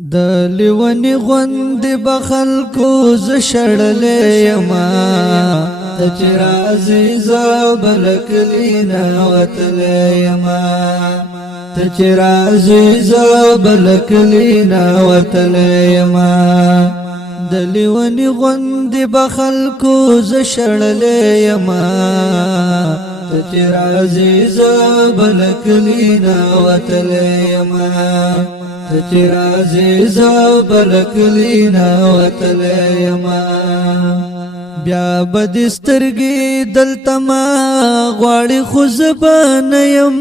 د لیونی غوند بخلکو ز شړلې یما ته چې راځي زبلکلینا وتلې یما ته چې راځي زبلکلینا وتلې یما د لیونی غوند بخلکو ز شړلې یما ته چې راځي زبلکلینا وتلې یما چې راځي زبلکلینا وتلې یما بیا بدسترګي دلته ما غواړي خو زبان یم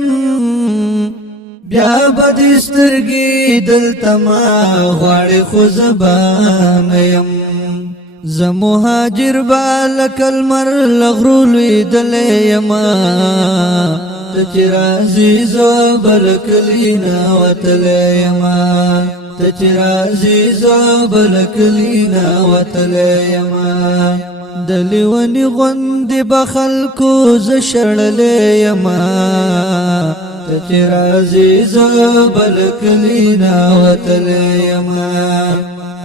بیا بدسترګي دلته ما غواړي خو زبان یم ز مهاجر بالک المر لغرول دلې یما ته چې راځي زبلکلینا وتلې یما ته چې راځي زبلکلینا وتلې یما د لیونی غوند بخلکو ز شړلې یما ته چې راځي زبلکلینا وتلې یما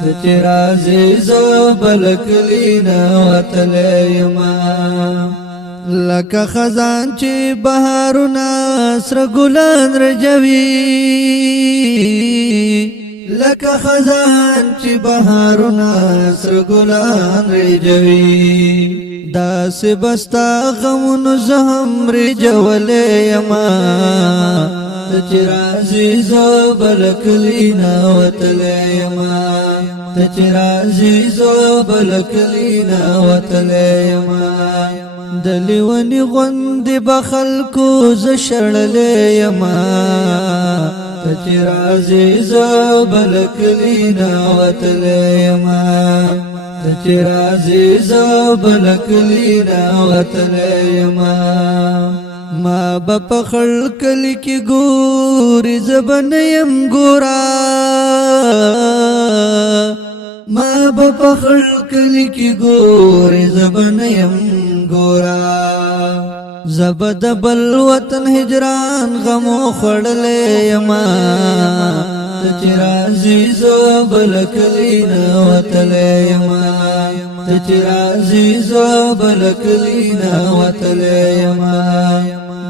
ته چې راځي زبلکلینا وتلې یما لکه خزان چې بهارونه سره ګلان رجوي لکه خزان چې بهارونه سره ګلان رجوي داسې بستا غمونو زهم رجولې یما ته چې راځي زبلکلینا وتلې یما ته چې راځي زبلکلینا وتلې یما د لیونی غوند بخلکو ز شړلې یما ته چې راځي زبلکلینا وتلې یما ته چې راځي زبلکلینا وتلې یما ما بپخړ کلی کی ګوري زبن یم ګورا ما بپخړ کلی کی ګوري زبن یم ګورا زبد بل وطن هجران غمو خړلې یما ته چې راځي زبلکلینا وتلې یما ته چې راځي زبلکلینا وتلې یما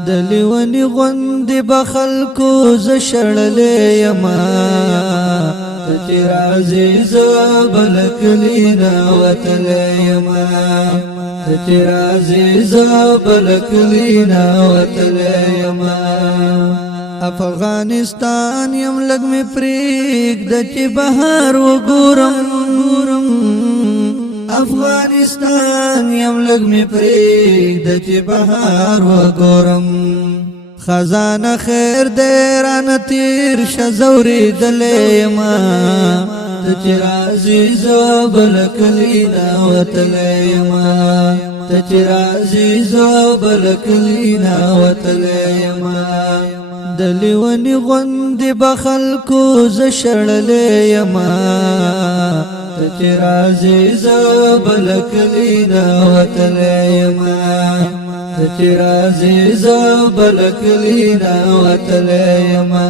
د لیونی غوند بخلکو ز شړلې یما ته چې راځي زبلکلینا وتلې یما ته چې راځي زبلکلینا وتلې یما افغانستان یم لګ می پریک د چې بهار وګورم افغانستان یم لګ می پریک د چې بهار وګورم خزانه خیر دې ران تیر شزوري دلې یما ته چې راځي زبلکلینا وتلې یما ته چې راځي زبلکلینا وتلې یما د لیونی غوند بخلکو ز شړلې یما ته چې راځي زبلکلینا وتلې یما ته چې راځي زبلکلینا وتلې یما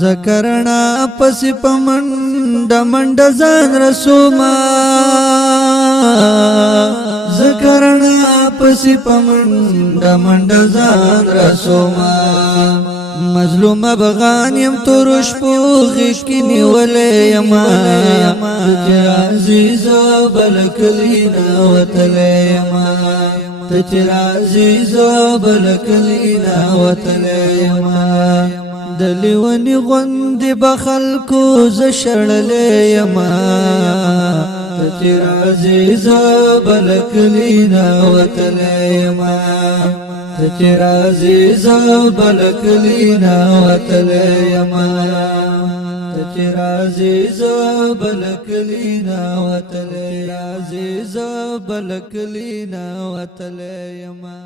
ذکرنا پس پمنډ منډ ځان رسوما ذکرنا پس پمنډ منډ ځان رسوما مظلوم افغان یم تورش پوغش کی نیولې یما چې راځي زبلکلینا وتلې یما ته چې راځي زبلکلینا وتلې یما د لیونی غوند بخلکو ز شړلې یما ته چې راځي زبلکلینا وتلې یما ته چې راځي زبلکلینا وتلې یما ته چې راځي زبلکلینا وتلې راځي زبلکلینا وتلې یما